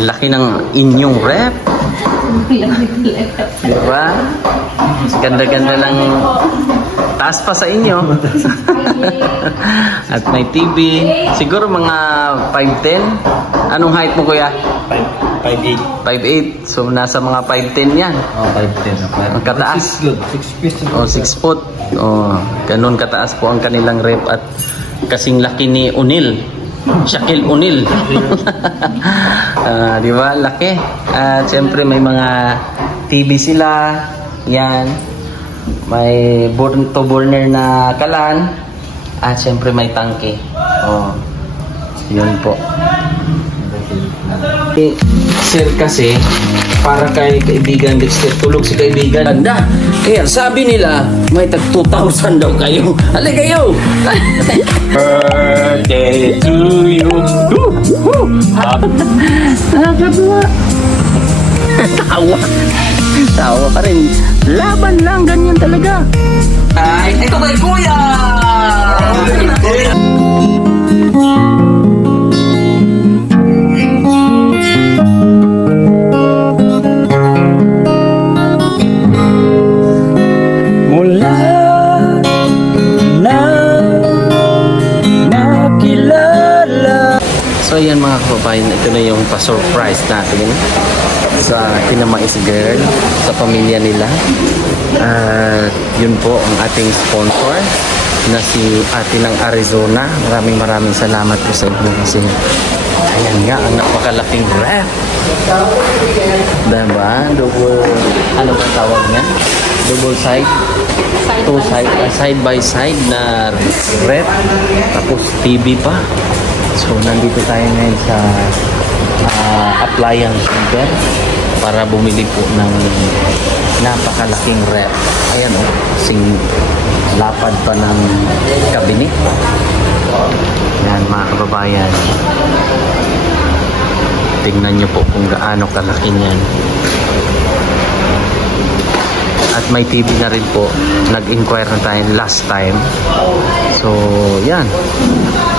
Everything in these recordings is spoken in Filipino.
Laki ng inyong rep. Diba? Ganda-ganda lang. Taas pa sa inyo. At may TV. Siguro mga 5'10". Anong height mo, kuya? 5'8". 5'8". So nasa mga 5'10 yan. Oh, 5'10". Ang kataas. 6 feet. Oh, 6 foot. Oh, ganun kataas po ang kanilang rep at kasing laki ni O'Neal. Shaquille O'Neal. Di ba? Laki. At siyempre may mga TV sila. Yan. May burn-to-burner na kalan. At siyempre may tangke. Oh. Yun po. Sir kasi para kay kaibigan Dexter, tulog si kaibigan anda. Kaya sabi nila may tag 2,000 daw kayo. Halika kayo. Birthday to you. Nakakatuwa. Tawa pa rin. Laban lang, ganyan talaga. Ay, ito kay kuya. So ayan mga kababayan, ito na yung pa-surprise natin sa Kinamais Girl, sa pamilya nila. Yun po ang ating sponsor na si Ate ng Arizona. Maraming salamat po sa inyo kasi ayan nga ang napakalaking ref. Diba? Double, ano ba tawag niya? Double side? Side by side na ref. Tapos TV pa. So nandito tayo ngayon sa appliance center para bumili po ng napakalaking ref. Ayan o, kasing lapad pa ng cabinet. Yan mga kababayan. Tingnan nyo po kung gaano kalaki niyan. At may TV na rin po. Nag-inquire na tayo last time. So, yan.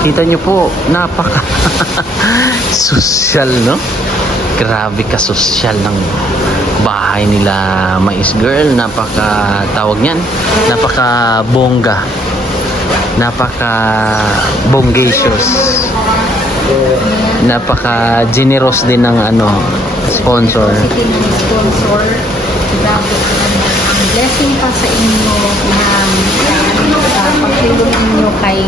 Kita nyo po, napaka social, no? Grabe ka social ng bahay nila Mais Girl. Napaka tawag niyan. Napaka bongga. Napaka bongacious. Napaka generous din ng ano sponsor. Sponsor. Grabe ang blessing pa sa inyo na pagtulong ninyo kay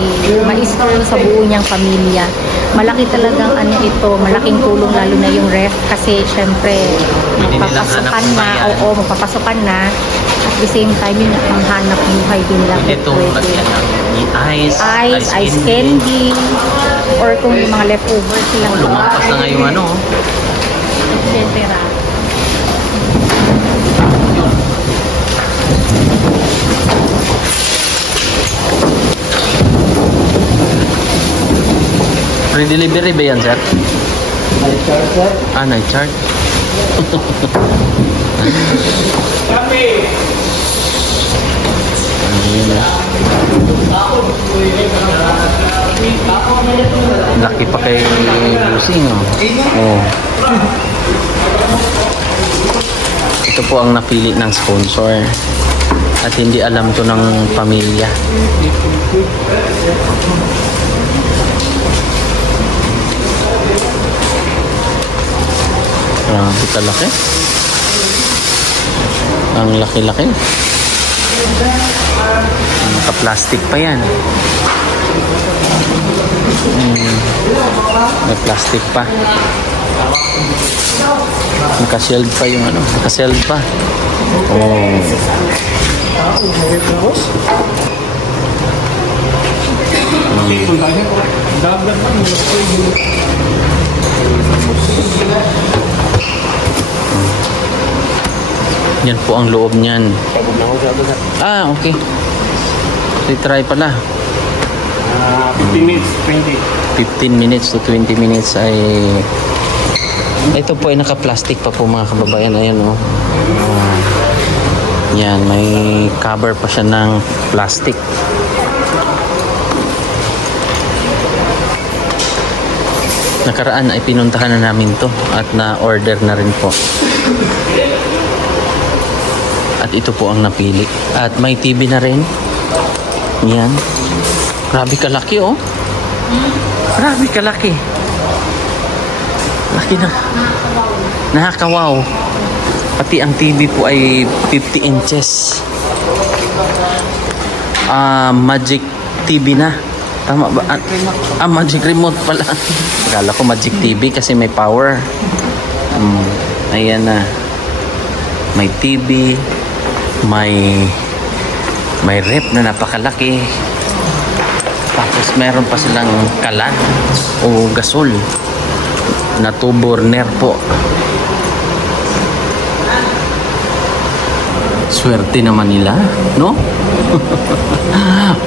Mais Girl sa buo niyang pamilya. Malaki talagang ano ito, malaking tulong lalo na yung ref kasi syempre magpapasukan na, magpapasukan na at the same time yung ang hanap buhay din lang. Itong ice candy or kung yung mga leftovers silang lumampas na nga yung ano etc. Free delivery ba yan, sir? Night-chart, sir? Night-chart. Laki pa kay Busing, oh. Ito po ang napili ng sponsor at hindi alam to ng pamilya. Grabe kalaki. Ang laki-laki. Naka-plastic pa yan. May plastic pa. Naka-shield pa yung ano. Naka-shield pa. Oh. Yan po ang loob niyan. Okay. Retry pala. 15 minutes, 20. 15 minutes to 20 minutes ay ito po ay naka-plastic pa po mga kababayan. Ayan o. Yan, may cover pa siya ng plastic. Nakaraan ay pinuntahan na namin to at na-order na rin po. At ito po ang napili. At may TV na rin. Yan. Grabe kalaki oh. Grabe kalaki. Laki na. Nakakawaw. Pati ang TV po ay 50 inches. Magic TV na. Tama ba? Magic remote pala. Akala ko Magic TV kasi may power. Ayan na. May TV. May rep na napakalaki. Tapos meron pa silang kalan o gasol na 2 burner po. Swerte naman nila, no?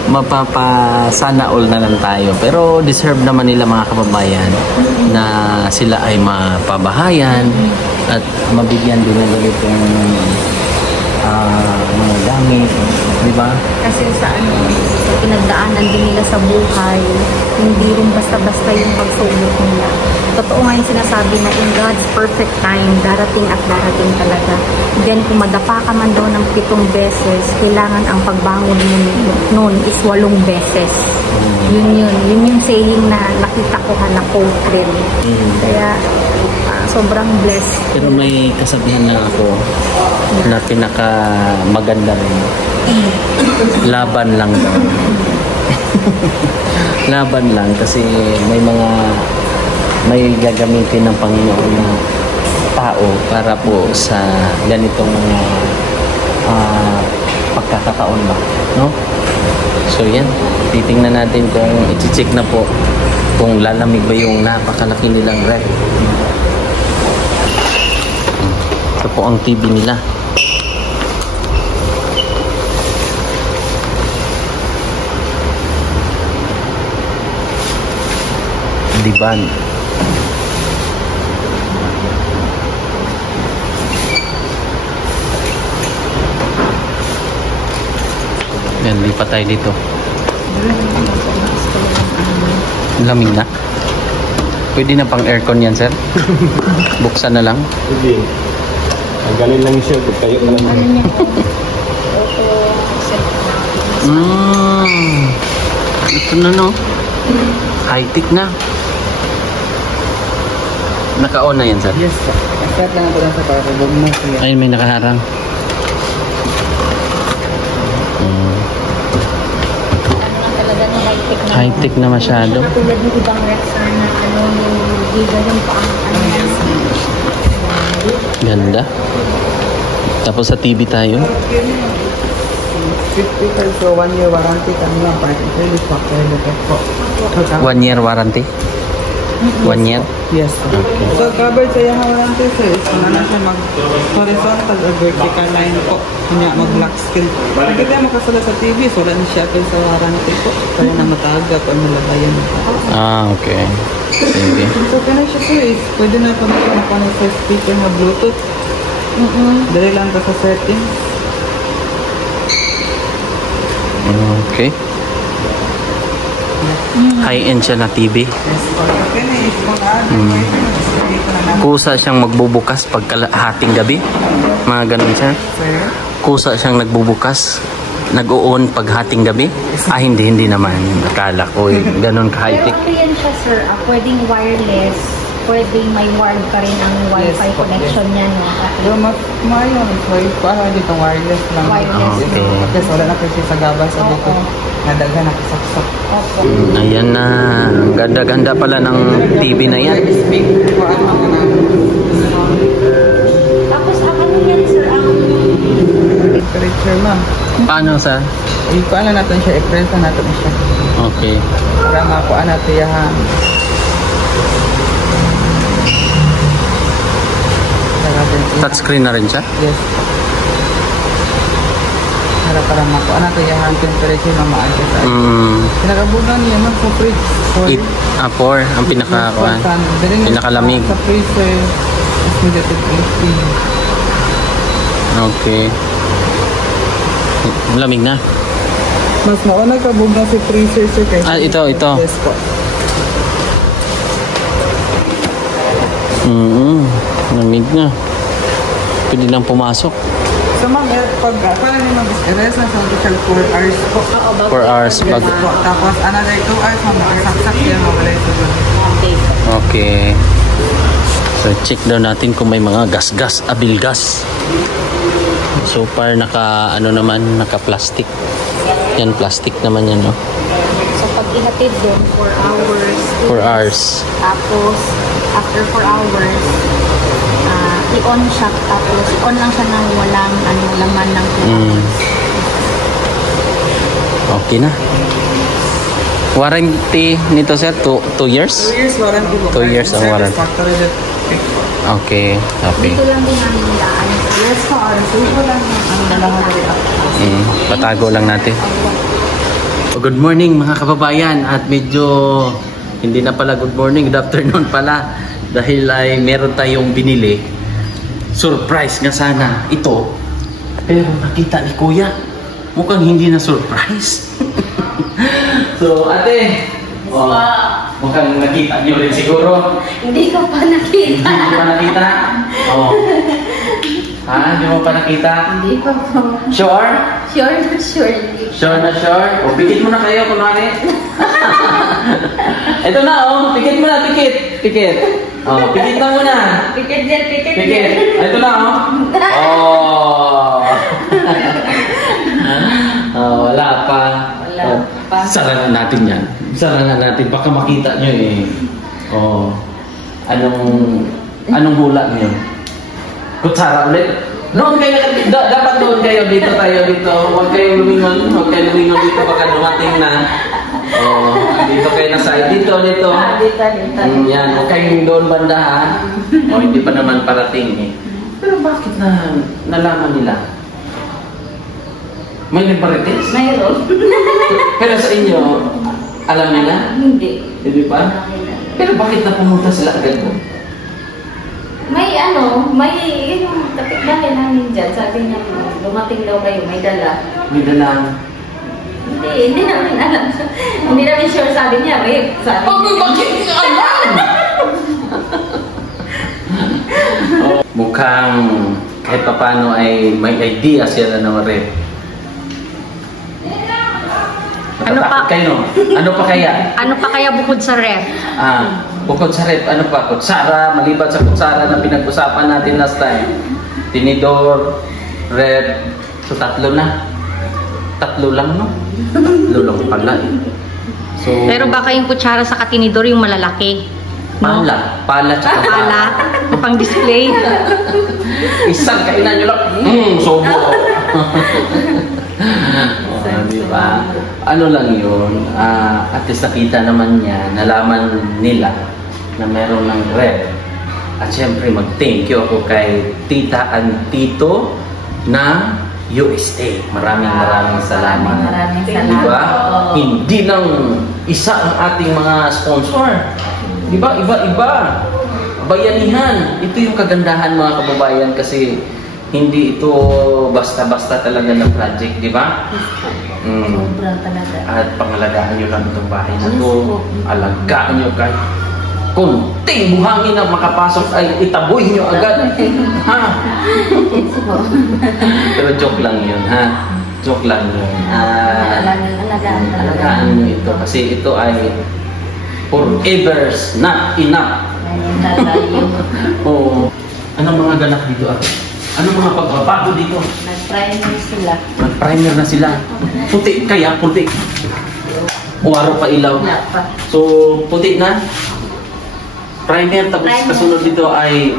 Mapapasana all na lang tayo. Pero deserve naman nila mga kababayan na sila ay mapabahayan at mabigyan din nila itong mga gamit, di ba? Kasi sa pinagdaanan din nila sa buhay, hindi rin basta-basta yung pagsubok nila. Totoo nga yung sinasabi na in God's perfect time, darating at darating talaga. Then kung madapa ka man daw ng 7 beses, kailangan ang pagbangon mo noon is 8 beses. Yun yung saying na nakita ko na quote rin. Kaya sobrang blessed. Pero may kasabihan na ako na pinaka maganda rin. Laban lang daw. Laban lang kasi may gagamitin ng Panginoon na tao para po sa ganitong mga pagkakataon ba, no? So yan, titingnan natin kung i-check na po kung lalamig ba yung napakalaki nilang rep. Ito po ang TV nila. Diban. Yan, lipat tayo dito. Lamig na. Pwede na pang aircon yan, sir? Buksan na lang. Hindi. Ang galing lang siya. Kayo ka lang. Ito na, no? High-tech na. Naka-on na yan, sir? Yes, sir. Start lang ako lang sa para mo siya. Ayun, may nakaharang. Talaga na high-tech na. High-tech na masyado. Tulad ng ibang restaurant na yung ganun pa ang Ganda. Tapos sa TV tayo. 50 so 1 year warranty kami lang para i-release pa kayo po. 1 year warranty? 1 year? Yes. Okay. So covered sa yung warranty sir is kung na siya mag horizontal or vertical line po. Kanya mag black screen. Pag kita makasala sa TV, so wala na siya sa warranty po. Kaya na matagap o malagayan. Okay. Sige. So kaya siya sir is pwede na ito makakonect sa speaker na Bluetooth. Dali lang ka sa settings. Okay. High-end siya na TV. Kusa siyang magbubukas pag hating gabi. Mga ganun siya. Kusa siyang nagbubukas. Nag-o-on pag hating gabi. Hindi naman. Akala ko ganun ka high-tech. Pero yan siya sir, pwedeng wireless, pwedeng may wired pa rin ang wifi connection niya, no? Yung mayon, para dito wireless lang. Wireless. Okay. Kasi wala na kasi sa gabas sa dito. Nadaga na kasaksak. Ayan na. Ang ganda-ganda pala ng TV na yan. Tapos ano yan sir, ang Temperature ma'am. Paano sa? Ikuan na natin siya, i-press na natin siya. Okay. Para makuha natin yan. Touchscreen na rin siya? Yes. Para makuha natin yan temperature na ma-adjust. Pinakabunan niya ma'am sa fridge. 4 ang pinakakuan. Pinakalamig. Sa freezer is negative 18. Okay. Lamig na. Mas mauna ka bugna si freezer sir kaysa. Ito. Yes po. Namig na. Pwede nang pumasok. So ma'am, para ni ma'am, rest na sa total 4 hours po. 4 hours pag... Po. Tapos another 2 hours ma'am, nakasaksak yan, mawala ito. Okay. So check daw natin kung may mga gas-gas, abilgas. So far ano naman, naka-plastic. Yan, plastic naman yan, no? So pag ihatid doon, 4 hours. 4 hours. Tapos, after 4 hours, i-on siya. Tapos, i-on lang siya ng walang laman ng clearance. Okay na. Warranty nito, sir? 2 years? 2 years warranty po. 2 years ang warranty. Okay, happy. Dito lang din namin daan. Yes po, dito lang ang dalawa. Patago lang natin. Good morning mga kababayan. At medyo hindi na pala good morning, good afternoon pala. Dahil ay meron tayong binili. Surprise nga sana ito. Pero nakita ni Kuya, mukhang hindi na surprise. So ate, mukhang nakita niyo rin siguro. Hindi ko pa nakita. Hindi mo pa nakita? Oh. Ha? Hindi mo pa nakita? Hindi ko pa. Sure? Sure na sure. Sure na sure? O, pikit mo na kayo, kunwari. Ito na, pikit mo na, pikit. Pikit. Pikit na muna. Pikit din, pikit din. Pikit. Ito na, wala pa. Wala pa. Sara na natin yan. Sara na natin. Baka makita nyo eh. Anong hula nyo? Kutsara ulit? Doon kayo, dapat doon kayo, dito tayo dito. Huwag kayong lumingon dito baka dumating na. Dito kayo na side. Dito. Dito. Yan, huwag kayong doon banda ha. Hindi pa naman parating eh. Pero bakit nalaman nila? May nagparitis? Mayroon. Pero sa inyo, alam nila? Hindi. Hindi pa? Pero bakit na pumunta sila agad mo? May yung kapitbahay namin dyan, sabi niya, dumating daw kayo, may dala. May dalang. Hindi namin alam. Hindi namin sure, sabi niya, sabi niya. Bakit niya alam? Mukhang kahit paano ay may idea siya na rep. Ano pa? Ano pa kaya? Ano pa kaya bukod sa ref? Bukod sa rep, ano pa? Kutsara, maliban sa kutsara na pinag-usapan natin last time. Tinidor, rep, so 3 na. 3 lang, no? 3 lang pala eh. So, Pero baka yung kutsara sa katinidor yung malalaki. No? Pala tsaka Pala, pang display. Isang kainan nyo lang. Sobo. Diba? Ano lang yun, at least nakita naman niya, nalaman nila na meron ng rep. At syempre mag-thank you ako kay Tita and Tito na USA. Maraming salamat. Maraming salamat. Diba? Hindi lang isa ang ating mga sponsor. Diba? Iba-iba. Bayanihan. Ito yung kagandahan mga kababayan kasi hindi ito basta-basta talaga ng project, di ba? Sobra talaga. At pangalagaan nyo lang itong bahay na ito. Alagaan nyo kahit kunting buhangin na makapasok ay itaboy nyo agad. Ha? Pero joke lang yun, ha? Joke lang yun. Alagaan nyo ito kasi ito ay forever's not enough. Oo. Anong mga ganap dito ate? Anong mga pagbabago dito? Nag-primer na sila. Puti, kaya puti. Uwaro pa ilaw. So, puti na. Primer, tapos kasunod dito ay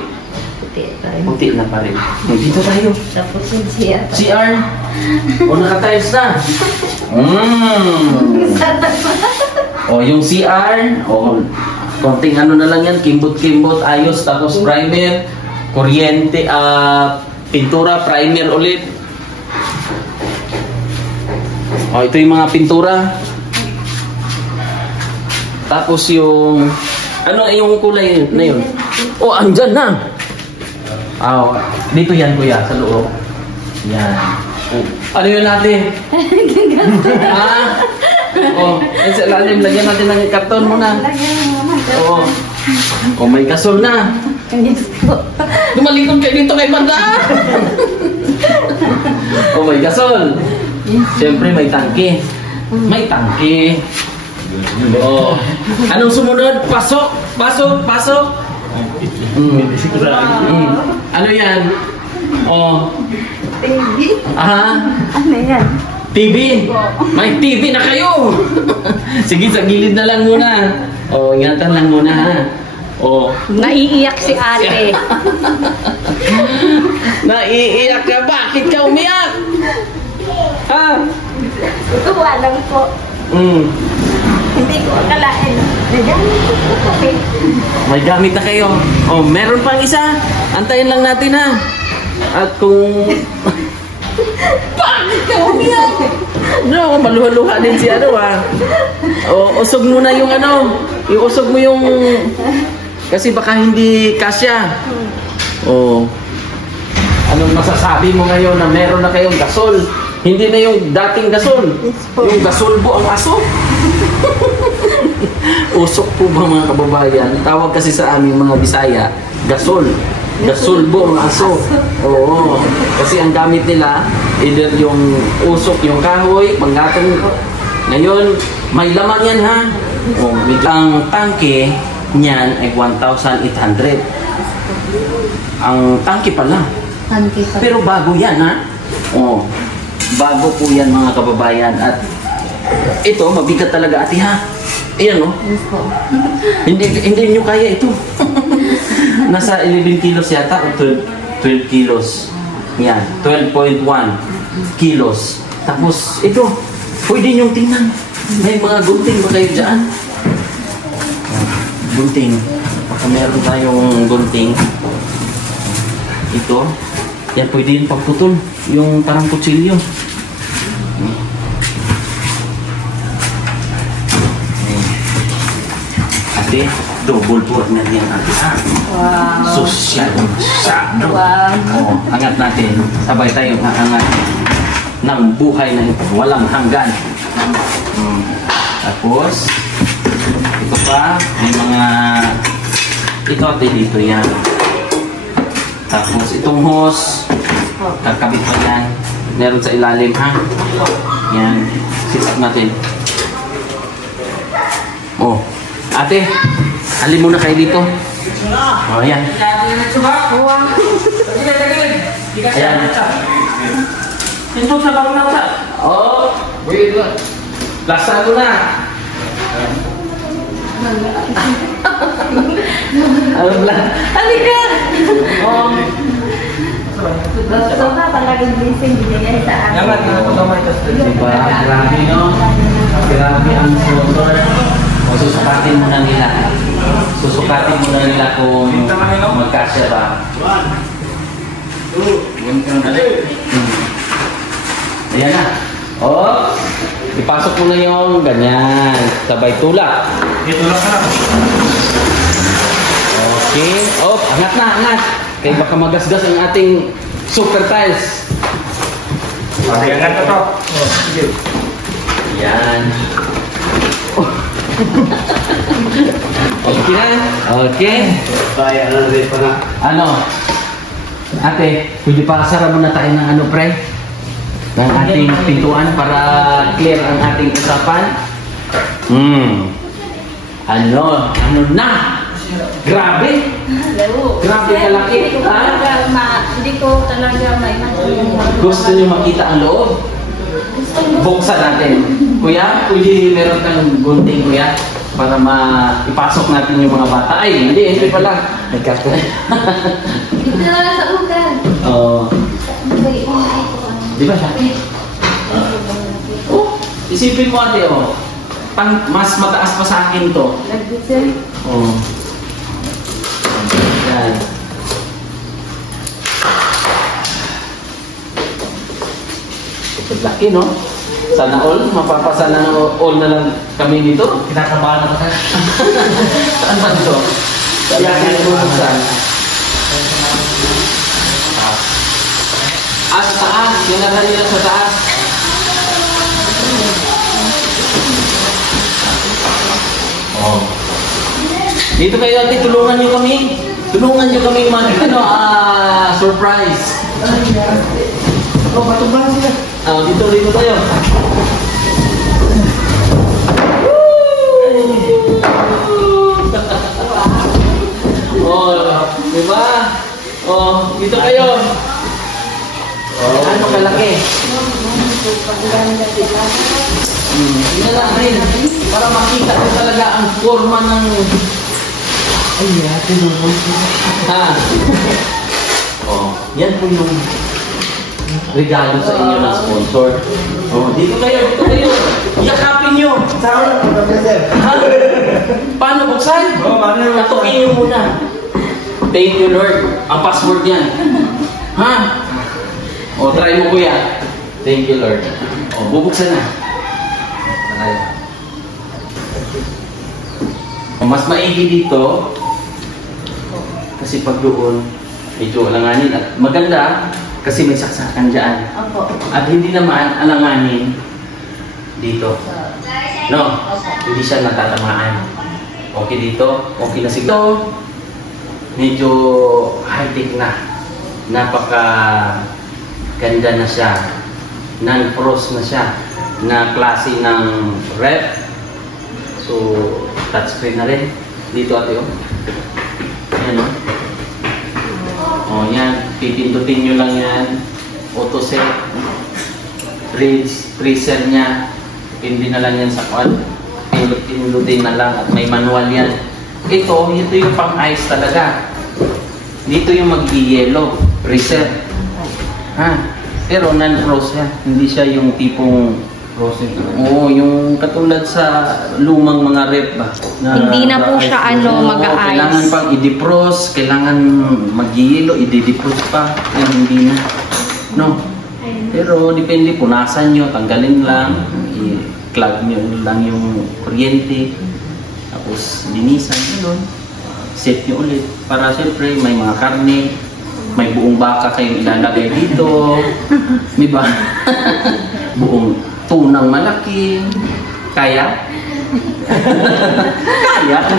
puti na pa rin. Dito tayo. Tapos yung CR. O, naka-tiles na. O, yung CR. O, konting ano na lang yan. Kimbot-kimbot, ayos. Tapos primer. Kuryente, pintura, primer ulit. O, ito yung mga pintura. Tapos yung... Ano yung kulay na yun? Oh, andyan na! Dito yan, kuya, sa loob. Yan. Ano yun natin? Sa lalim, lagyan natin ng karton muna. Oo. Oh, may gasol na. Yes po. Tumalikod kayo dito kay Banda. Oh, may gasol. Siyempre, may tangke. May tangke. Oh. Anong sumunod? Pasok! Pasok! Pasok! Ano yan? Oh. Aha. Ano yan? TV! May TV na kayo! Sige, sa gilid na lang muna. Oh, ingatan lang muna ha. Oh. Naiiyak si ate. Naiiyak ka? Bakit ka umiyak? Ha? Tuwa lang po. Hindi ko akalain. May gamit na kayo. Oh, meron pang isa. Antayin lang natin ha. At kung... Bakit ka umiyak? No, maluha-luha din si ano ha. O, usog mo na yung ano. Iusog mo yung... Kasi baka hindi kasya. O. Anong masasabi mo ngayon na meron na kayong gasol? Hindi na yung dating gasol. Yung gasolbo ang aso. Usok po ba mga kababayan? Tawag kasi sa aming mga Bisaya, gasol. Gasolbo ang aso. Oo. Kasi ang gamit nila, either yung usok, yung kahoy, panggatong. Ngayon, may laman yan ha. O, ang tangke niyan ay 1,800. Ang tangke pala. Pero bago yan ha. O, bago po yan mga kababayan. At ito, mabigat talaga ate ha. Ayan o. Hindi nyo kaya ito. Nasa 11 kilos yata o 12 kilos. Yan, 12.1 kilos. Tapos ito, pwede nyong tingnan. May mga gunting ba kayo dyan? Gunting. Baka meron tayong gunting. Ito. Yan, pwede yung pagputol. Yung parang kutsilyo. Ate, double board na yan ate ha. Wow. Social. Wow. Oh, angat natin. Sabay tayong angat ng buhay na ito. Walang hanggan. Tapos, ito pa, may mga ito ate dito yan. Tapos itong hose, kakabit pa yan. Meron sa ilalim ha. Yan. Sisap natin. Oh. Ate, alin muna kayo dito. Oh, yan. Ayan. Sintok sa bang nasa. Oh, wait. Lasan mo na. Halika! Oh. Gusto ka palaging blessing binigay sa akin. Diba? Grabe no? Grabe ang sponsor. O susukatin muna nila. Susukatin muna nila kung magkasya ba. Ayan na. Oh, ipasok mo na yung ganyan. Sabay tulak. Okay. Oh, angat na, angat. Kaya baka magasgas ang ating super tiles. Okay, angat na to. Sige. Yan. Okay na? Okay. Ano? Ate, pwede pa sara muna tayo ng ano, pre? Ng ating pintuan para clear ang ating usapan. Ano na? Grabe! Grabe kalaki. Hindi ko talaga may Gusto niyo makita ang loob? Buksan natin. Kuya, pwede meron kang gunting, kuya, para ipasok natin yung mga bata. Ay, hindi pala. Nagkasto. Dito na lang sa ugan. Oo. Di ba siya? Oh, isipin mo ate, oh. Mas mataas pa sa akin to. Oh. Yan. Ito laki, no? Sana all, mapapasana all na lang kami dito. Kinakabahan ako sir. Saan ba dito? Kaya saan? Sa taas. Yung nagari lang sa taas. Oh. Dito kayo ate, tulungan nyo kami. Tulungan nyo kami surprise. Oh, patubang sila. Dito tayo. Diba? Dito kayo. Ano kalaki? Tingnan natin. Para makita ko talaga ang forma ng... Ay, tinulong sila. Yan po yung regalo sa inyo ng sponsor. Dito kayo. Yakapin nyo. Saan na po, sir? Paano buksan? Paano buksan? Katukin nyo muna. Thank you, Lord. Ang password yan. Try mo kuya. Thank you, Lord. Bubuksan na. Mas maigi dito kasi pag doon medyo alanganin at maganda kasi may saksakan dyan. At hindi naman alanganin dito. No? Hindi siya natatamaan. Okay dito? Okay na siguro. Medyo high-tech na. Napaka ganda na siya. Non-frost na siya. Na klase ng rep. So, touchscreen na rin. Dito ate Yan yan. Pipindutin nyo lang yan. Auto set. Freezer niya. Pindi na lang yan sa kwan. Pindutin na lang at may manual yan. Ito yung pang-ice talaga. Dito yung mag-i-yellow. Freezer. Pero non-frost yan. Hindi siya yung tipong frozen. Yung katulad sa lumang mga rep ba. Hindi na po siya mag-a-ice. Kailangan pang i-defrost, kailangan mag-i-yellow, i-defrost pa. Hindi na. No. Pero depende, punasan nyo, tanggalin lang, i-plug nyo lang yung kuryente. Tapos linisan, gano'n. Set nyo ulit. Para siyempre may mga karne, may buong baka kayong ilalagay dito. Diba? Buong tunang malaki. Kaya?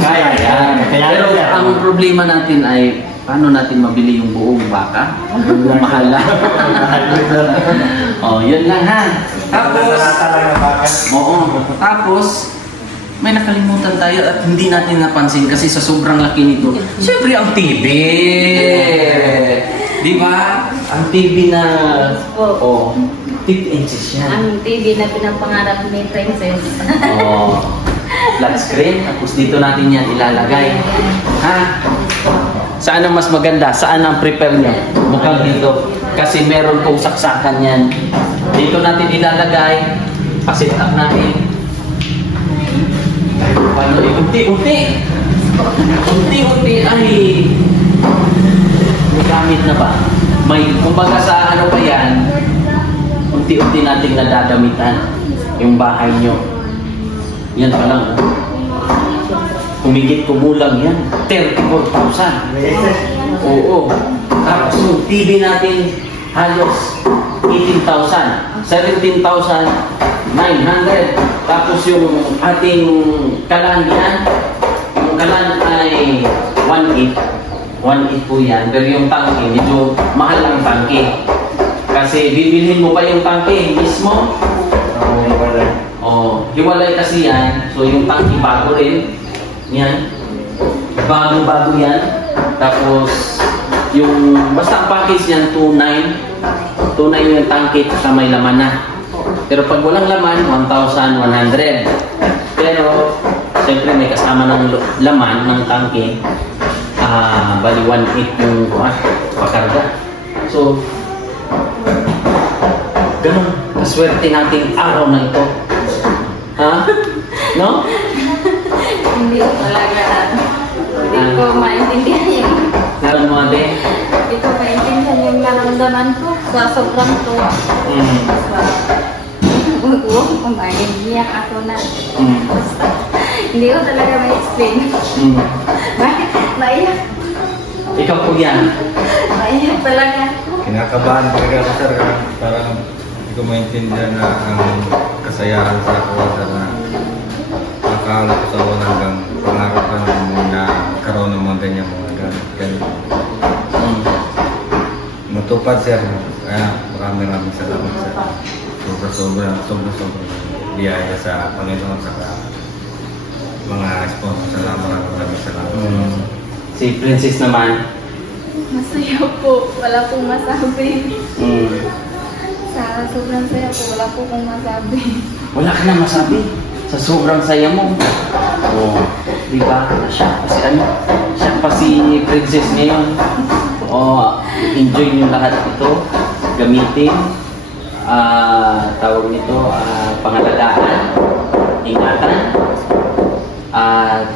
Kaya yan. Pero ang problema natin ay paano natin mabili yung buong baka? Mahal lang. Yun lang ha. Tapos, may nakalimutan tayo at hindi natin napansin kasi sa sobrang laki nito. Siyempre ang TV! Di ba? Ang TV na... 50 inches yan. Ang TV na pinapangarap ni Princess. Flat screen. Tapos dito natin yan ilalagay. Saan ang mas maganda? Saan ang prepare nyo? Mukhang dito. Kasi meron pong saksakan yan. Dito natin ilalagay. Pasit up natin. Paano unti-unti? Unti-unti ay may gamit na ba? May, kumbaga sa ano pa yan, unti-unti nating nadadamitan yung bahay nyo. Yan pa lang. Kumigit kumulang yan. 34,000. Oo. Tapos yung TV natin halos 18,000. 17,900. Tapos yung ating kalan yan, yung kalan ay 1.8. 1.8 po yan. Pero yung tangke, medyo mahal ang tangke. Kasi bibilhin mo pa yung tangke mismo. Hiwalay kasi yan. So yung tangke bago rin. Yan. Bago-bago yan. Tapos yung basta ang package yan 2.9. 2.9 yung tangke sa may laman na. Pero pag walang laman, 1,100. Pero, siyempre may kasama ng laman ng tangke. Bali 1.8 yung pakarga. So, ganun. Kaswerte natin araw na ito. No? Hindi ko talaga. Hindi ko maintindihan yung... Naroon mo ate? Hindi ko maintindihan yung naramdaman ko sa sobrang tuwa. Umagiyak ako na. Basta, hindi ko talaga ma-explain. Maiyak. Ikaw po yan. Maiyak talaga. Kinakabahan talaga ako sir. Parang hindi ko maintindihan na ang kasayahan sa ako na nakakalap sa hanggang pangarap na magkaroon ng mga ganyan mga gamit. Matupad sir. Kaya maraming salamat sir. Sobra biyaya sa Panginoon sa mga sponsor. Maraming salamat. Si Princess naman. Masaya po. Wala pong masabi. Sa sobrang saya po, wala po kong masabi. Wala ka na masabi sa sobrang saya mo. Oh, di ba? Siya pa si Princess ngayon. Oh, enjoy niyo lahat ito. Gamitin. Tawag nito, pangalagaan. Ingatan. At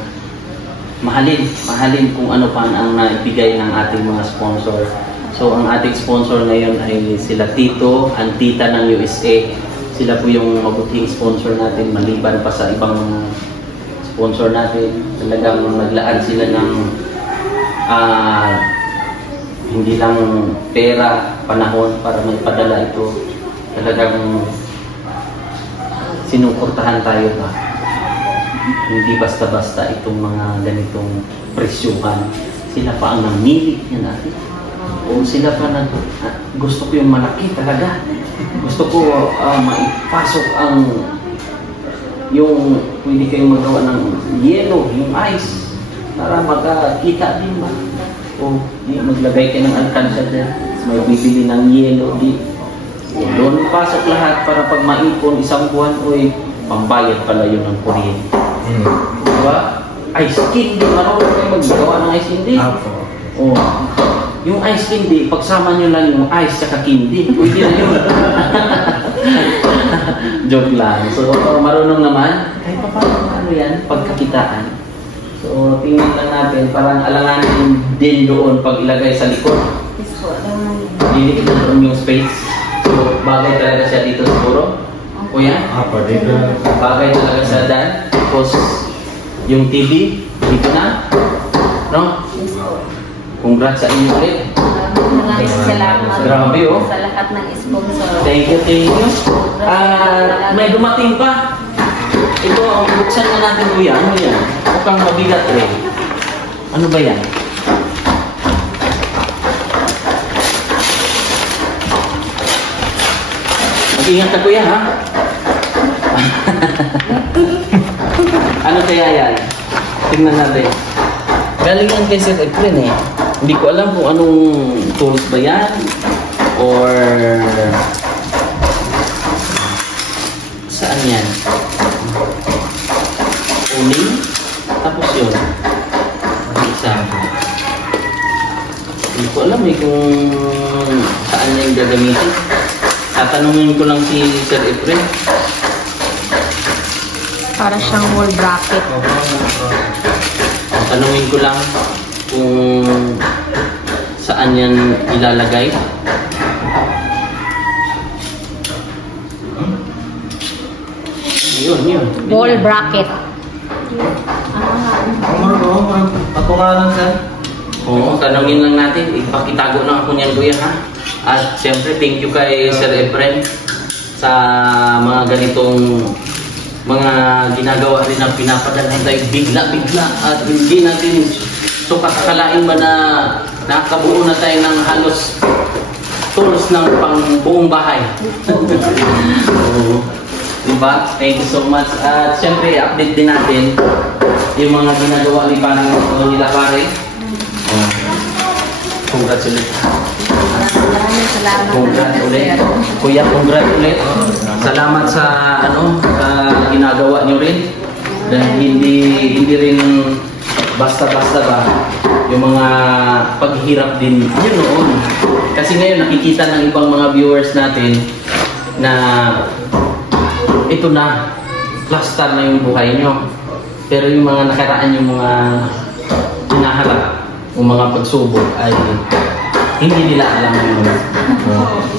mahalin kung ano pa ang naibigay ng ating mga sponsor. So, ang ating sponsor ngayon ay sila Tito and Tita ng USA. Sila po yung mabuting sponsor natin maliban pa sa ibang mga sponsor natin. Talagang naglaan sila ng hindi lang pera, panahon para maipadala ito. Talagang sinuportahan tayo ba? Hindi basta-basta itong mga ganitong presyuhan. Sila pa ang namili niya natin. O sila pa gusto ko yung malaki talaga. Gusto ko maipasok ang yung pwede kayong magawa ng yellow, yung ice para magkita din ba? O maglagay kayo ng alkansya dyan. May bibili ng yellow di. O doon pasok lahat para pag maipon isang buwan o pambayad pala yun ng kuryente. Diba? Ice candy, marunong kayo maggawa ng ice candy. O yung ice candy, pagsama nyo lang yung ice saka candy. Pwede na yun. Joke lang. So, marunong naman. Kahit pa paano yan, pagkakitaan. So, tingnan lang natin. Parang alanganin din doon pag ilagay sa likod. Lilikit na doon yung space. So, bagay talaga siya dito siguro. Kuya? Bagay talaga siya dyan. Tapos, yung TV, dito na. No? Congrats sa inyo ulit. Maraming salamat Grabe, oh. sa lahat ng sponsor. Thank you. May dumating pa. Ito, buksan na natin kuya. Ano yan? Mukhang mabigat rin. Ano ba yan? Mag-ingat ka kuya, ha? Ano kaya yan? Tingnan natin. Galing yan kay Sir Efren eh. Hindi ko alam kung anong tools ba yan or saan yan. Uling. Tapos yun. Isa. Hindi ko alam eh kung saan niya yung gagamitin. Tatanungin ko lang si Sir Efren. Para siyang wall bracket. Tanungin ko lang kung saan yan ilalagay. Yun. Wall bracket. Patungalan sir. Oo, tanungin lang natin. Ipakitago lang ako niyan kuya ha. At siyempre thank you kay Sir Efren sa mga ganitong mga ginagawa rin ang pinapadala tayo bigla-bigla at hindi natin akalain ba na nakabuo na tayo ng halos tools ng buong bahay. Diba? Thank you so much. At syempre update din natin yung mga ginagawa ni parang nila pare. Congratulations. Maraming salamat. Congrats ulit. Kuya, congrats ulit. Salamat sa sa ginagawa nyo rin. Dahil hindi rin basta-basta ba yung mga paghihirap din yun noon. Kasi ngayon nakikita ng ibang mga viewers natin na ito na, plaster na yung buhay nyo. Pero yung mga nakaraan, yung mga hinaharap, yung mga pagsubok ay hindi nila alam yun.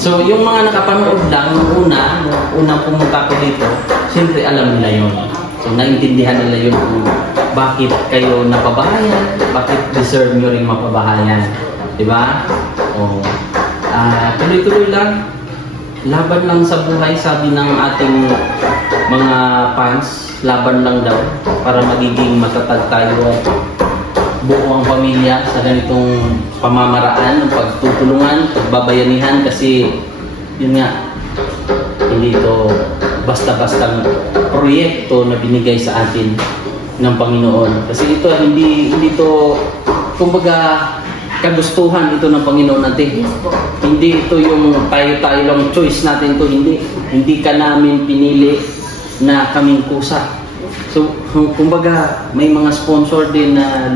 So, yung mga nakapanood lang, unang pumunta ko dito, siyempre alam nila yun. So, naintindihan nila yun kung bakit kayo napabahayan, bakit deserve nyo rin mapabahayan. Diba? O, tuloy-tuloy lang. Laban lang sa buhay, sabi ng ating mga fans, laban lang daw para magiging matatag tayo at buo ang pamilya sa ganitong pamamaraan ng pagtutulungan, pagbabayanihan kasi yun nga, hindi ito basta-bastang proyekto na binigay sa atin ng Panginoon. Kasi ito hindi ito kumbaga kagustuhan ito ng Panginoon natin. Hindi ito yung tayo lang choice natin to, hindi ka namin pinili na kaming kusa. So kumbaga may mga sponsor din na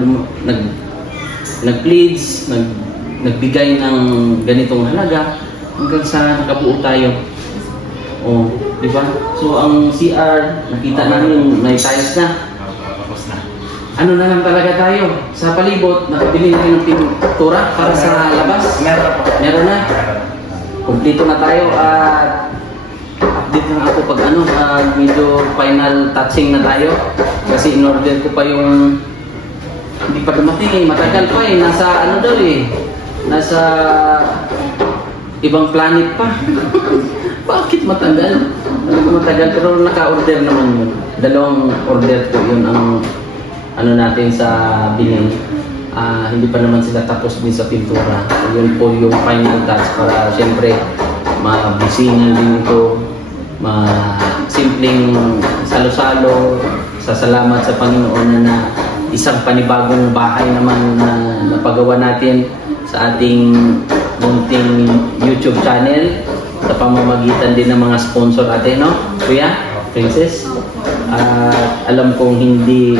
nag-pleads, nagbigay ng ganitong halaga hanggang sa nakabuo tayo. Oh, di ba? So ang CR nakita namin may tiles na. Tapos na. Ano na lang talaga tayo? Sa palibot, nakabili na ng pintura para sa labas? Meron na. Kumpleto na tayo at update lang ako pag medyo final touching na tayo. Kasi in-order ko pa yung hindi pa dumating, matagal pa eh. Nasa nasa ibang planet pa. Bakit matagal? Matagal pero naka-order naman yun. 2 order ko yun ang natin sa bining. Hindi pa naman sila tapos din sa pintura. So, yun po yung final touch para siyempre mabusinin din ito, simpleng salo-salo, salamat sa Panginoon na isang panibagong bahay naman na napagawa natin sa ating munting YouTube channel sa pamamagitan din ng mga sponsor atin, no? Kuya, Princess, alam kong hindi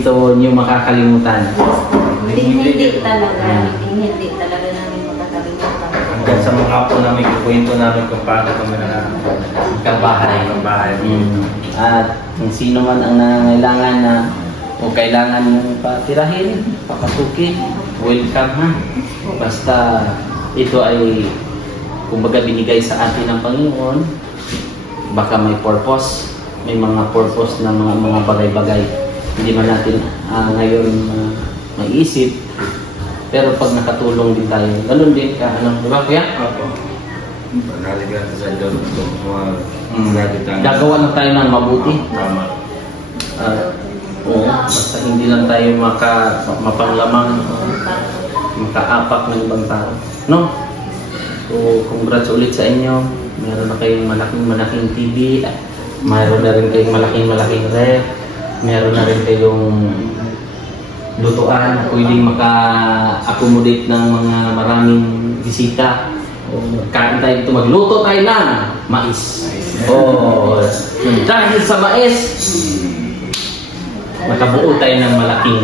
ito niyo makakalimutan. Hindi talaga namin makakalimutan. Hanggang sa mga po namin, kwento namin kung paano kami Kabahay. nagkabahay. At kung sino man ang nangailangan na o kailangan yung patirahin, papasukin, welcome ha. Basta ito ay kumbaga binigay sa atin ng Panginoon, baka may purpose, may mga purpose na mga bagay-bagay. Hindi man natin ngayon maisip, pero pag nakatulong din tayo, ganun din ka, di ba kuya? Opo. Naligan sa Diyos kung mga Gagawa na tayo ng mabuti. Tama. Oo, basta hindi lang tayo mapanglamang, makaapak ng ibang tao. No? So, congrats ulit sa inyo. Meron na kayong malaking TV. Meron na rin kayong malaking ref. Meron na rin kayong lutuan na pwedeng maka-accommodate ng mga maraming bisita. Kain tayo dito, magluto tayo ng mais. Oh, dahil sa mais, makabuo tayo ng malaking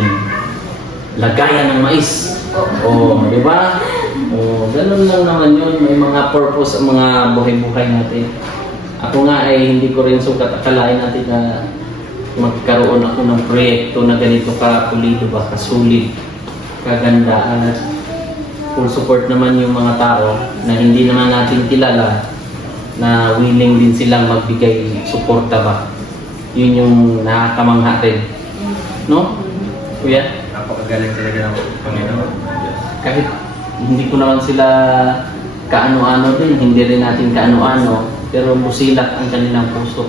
lagayan ng mais. Oh, di ba? Oh, ganun lang naman yun. May mga purpose ang mga buhay-buhay natin. Ako nga ay hindi ko rin sukat akalain natin na magkaroon ako ng proyekto na ganito ka-pulido ba, kasulit, kaganda, at full support naman yung mga tao na hindi naman natin kilala na willing din silang magbigay suporta ba. Yun yung nakakamangha rin. No? Kuya? Napakagaling talaga ng Panginoon. Kahit hindi ko naman sila kaano-ano din, hindi rin natin kaano-ano, pero busilak ang kanilang puso.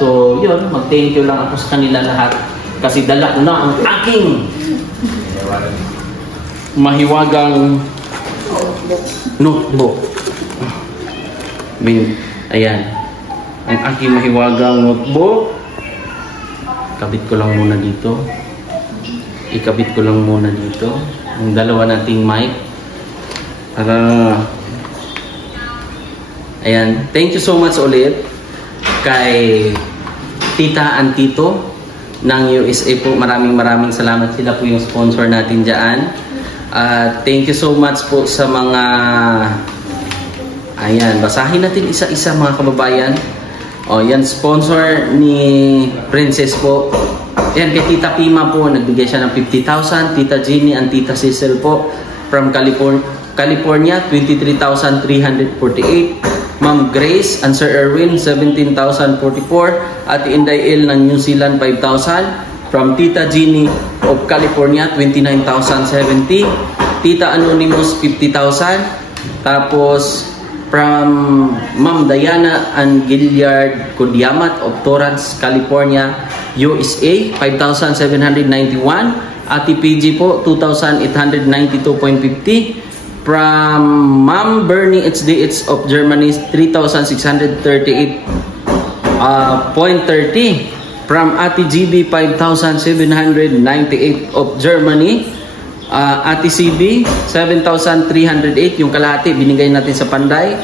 So yun, mag-thank you lang ako sa kanila lahat kasi dala ko na ang aking mahiwagang notebook. Ayan, ang aking mahiwagang notebook. Kabit ko lang muna dito. Ikabit ko lang muna dito ang dalawa nating mic para ayan, thank you so much ulit kay Tita and Tito ng USA po. Maraming salamat, sila po yung sponsor natin dyan. Thank you so much po sa mga ayan, basahin natin isa-isa mga kababayan. O yan, sponsor ni Princess po. Yan, kay Tita Pima po, nagbigay siya ng 50,000. Tita Jeannie and Tita Cecil po from California, 23,348. Ma'am Grace and Sir Erwin, 17,044. Ate Inday El ng New Zealand, 5,000. From Tita Jeannie of California, 29,070. Tita Anonymous, 50,000. Tapos, From Ma'am Diana and Gilliard Kudiamat of Torrance, California, USA, 5,791. Ate PG po, 2,892.50. From Ma'am Bernie HDH of Germany, 3,638.30. From Ate GB, 5,798 of Germany. Ate CB, 7,308. Yung kalahati, binigay natin sa Panday.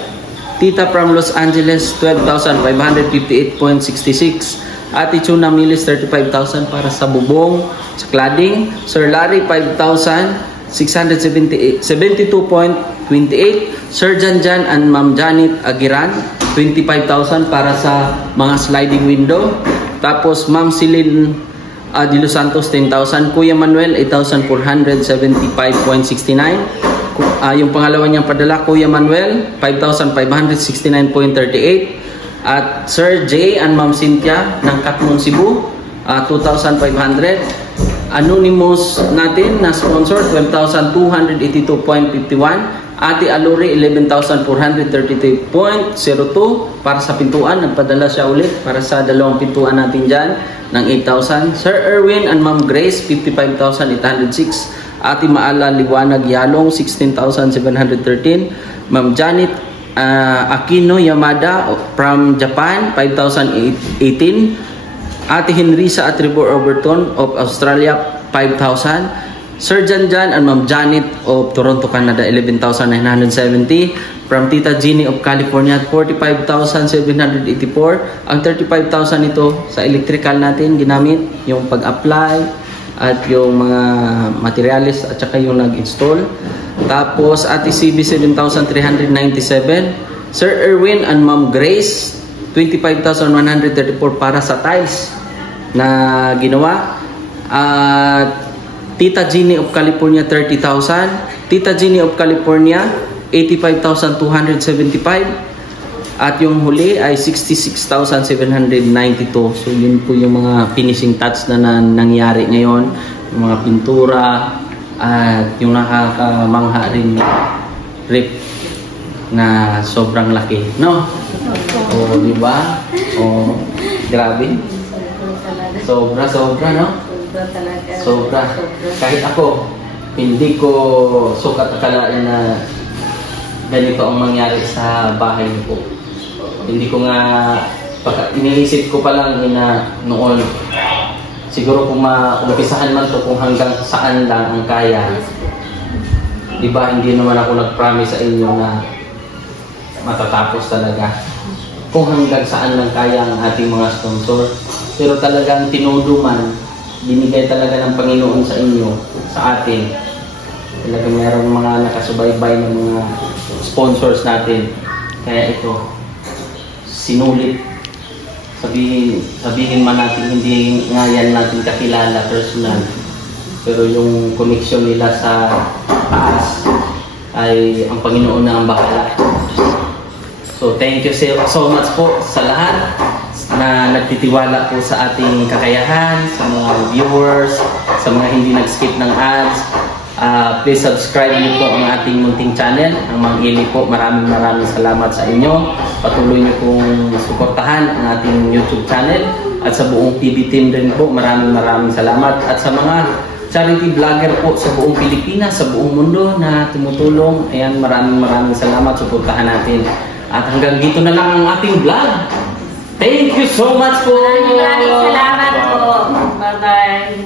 Tita from Los Angeles, 12,558.66. Ate Chuna Milis, 35,000 para sa bubong, sa cladding. Sir Larry, 5,672.28. Sir Janjan and Ma'am Janet Agiran, 25,000 para sa mga sliding window. Tapos Ma'am Celine De Los Santos, 10,000. Kuya Manuel, 8,475.69. Yung pangalawa niyang padala, Kuya Manuel, 5,569.38. At Sir J and Ma'am Cynthia ng Katmon, Cebu, 2,500. Anonymous natin na sponsor, 12,282.51. Ate Aluri, 11,433.02 para sa pintuan. Nagpadala siya ulit para sa dalawang pintuan natin dyan ng 8,000. Sir Erwin and Ma'am Grace, 55,806. Ate Maala Liwanag Yalong, 16,713. Ma'am Janet Aquino Yamada from Japan, 5,018. Ate Henrisa Atribor Overton of Australia, 5,000. Sir Janjan and Ma'am Janet of Toronto, Canada, 11,970. From Tita Jeannie of California, 45,784. Ang 35,000 ito sa electrical natin ginamit, yung pag-apply at yung mga materials at saka yung nag-install. Tapos Ate CB, 7,397. Sir Erwin and Ma'am Grace, 25,134 para sa tiles na ginawa. At Tita Jeannie of California, 30,000. Tita Jeannie of California, 85,275. At yung huli ay 66,792. So yun po yung mga finishing touch na nangyari ngayon. Yung mga pintura at yung nakakamangha rin rip na sobrang laki, no? O, di ba? O, grabe. Sobra, no? Sobra. Kahit ako, hindi ko sukat akalain na ganito ang mangyari sa bahay niyo po. Hindi ko nga, iniisip ko pa lang na noon, siguro kung maumpisahan man to kung hanggang saan lang ang kaya. Diba, hindi naman ako nag-promise sa inyo na matatapos talaga. Kung hanggang saan lang kaya ang ating mga sponsor. Pero talagang tinudo man, binigay talaga ng Panginoon sa inyo, sa atin. Talagang mayroong mga nakasubaybay ng mga sponsors natin. Kaya ito, sinulit. Sabihin man natin, hindi nga yan natin kakilala personal. Pero yung connection nila sa taas ay ang Panginoon na ang bahala. So thank you so much po sa lahat na nagtitiwala po sa ating kakayahan, sa mga viewers, sa mga hindi nag-skip ng ads. Please subscribe niyo po ang ating munting channel, ang Mang Eli po. Maraming salamat sa inyo. Patuloy niyo pong suportahan ang ating YouTube channel at sa buong TV team din po. Maraming salamat. At sa mga charity vlogger po sa buong Pilipinas, sa buong mundo na tumutulong, ayan, maraming salamat. Suportahan natin. At hanggang dito na lang ang ating vlog. Thank you so much po. Maraming salamat po. Bye-bye.